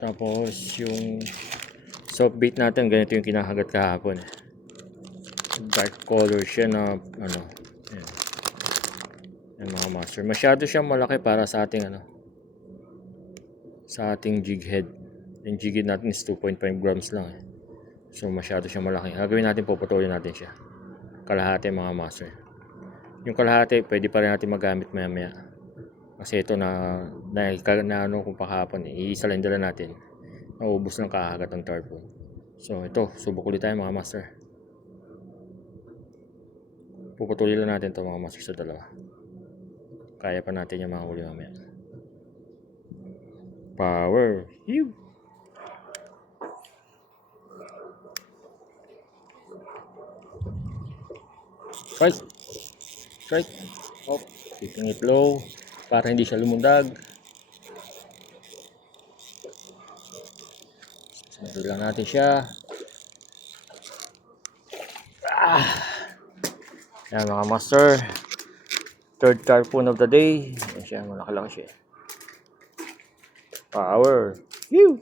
Tapos yung soft bait natin, ganito yung kinakagat kahapon. Dark color siya na ano. Ayan. Ayan mga master. Masyado siyang malaki para sa ating sa ating jig head. Yung jig head natin is 2.5 grams lang eh. So masyado siyang malaki. Gagawin natin, puputulin natin siya. Kalahati mga master. Yung kalahati pwede pa rin natin magamit maya maya. Kasi ito na ano kung pakahapon eh. Iisa lang dala natin. Naubos ng kakagat ng tarpon. So ito, subok ulit tayo mga master. Puputulin lang natin ito mga master sa dalawa. Kaya pa natin yung mga huli mamaya. Power! Phew! Strike! Strike! Oh, keeping it low para hindi siya lumundag. Sunod lang natin siya. Yan mga master. Third tarpon of the day. Yan siya, malaki lang siya. Power! Phew!